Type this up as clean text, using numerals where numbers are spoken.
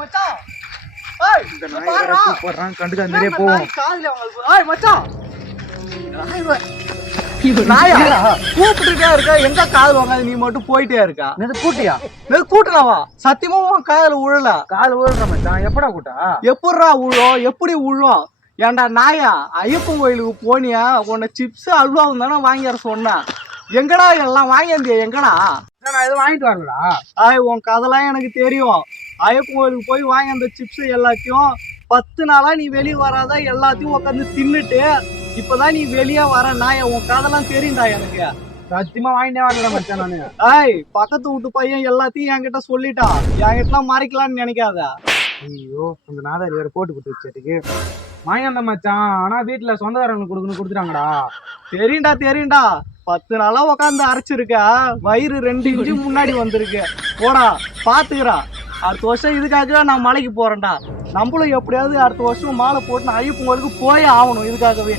மச்சான் ஏய் இந்த நாய் வேற கூப்பிடுறான் கண்டுக்காமலே போவோம் காதுல உங்களுக்கு ஏய் மச்சான் நாயா கூப்பிட்டுட்டே இருக்க எங்க காது வாங்காது நீ மட்டும் போயிட்டே இருக்கா இது கூட்டியா கூட்டலாவா சத்தியமா உன் காதுல உழல கால் ஊழுற மச்சான் எப்படா கூட்டா எப்படிரா உழும் எப்படி உழும் ஏன்டா நாயா ஐயப்பன் கோயிலுக்கு போனியா உன்னை சிப்ஸ் அல்வாவும் தானே வாங்கி வர சொன்னேன் எங்கடா எல்லாம் வாங்கி வந்தியா எங்கடா நான் எதுவும் வாங்கிட்டு வரலடா உன் கதெல்லாம் எனக்கு தெரியும் ஐயப்பன் கோயிலுக்கு போய் வாங்கி அந்த சிப்ஸ் எல்லாத்தையும் 10 நாளா நீ வெளியே வராத எல்லாத்தையும் உட்காந்து தின்னுட்டு இப்பதான் நீ வெளியே வர நாயா உன் கதெல்லாம் தெரியும்டா எனக்கு சத்தியமா வாங்கிட்டே வரல மச்சான் நானு பக்கத்து வீட்டு பையன் எல்லாத்தையும் என்கிட்ட சொல்லிட்டான் என்கிட்டலாம் மறைக்கலாம்னு நினைக்காத ஐயோ அந்த நாதாரி வேற போட்டு கொடுத்துருக்கு வாங்கி வந்த மச்சான் ஆனா வீட்டுல சொந்தக்காரங்களுக்கு கொடுத்துட்டாங்கடா தெரியும்டா 10 நாளா உட்காந்து அரைச்சிருக்க வயிறு 2 இன்ச்சு முன்னாடி வந்திருக்கு போடா பாத்துக்கிறா அடுத்த வருஷம் இதுக்காக நான் மலைக்கு போறேன்டா நம்மளும் எப்படியாவது அடுத்த வருஷம் மாலை போட்டு ஐயப்பன் கோயிலுக்கு போயே ஆகணும் இதுக்காகவே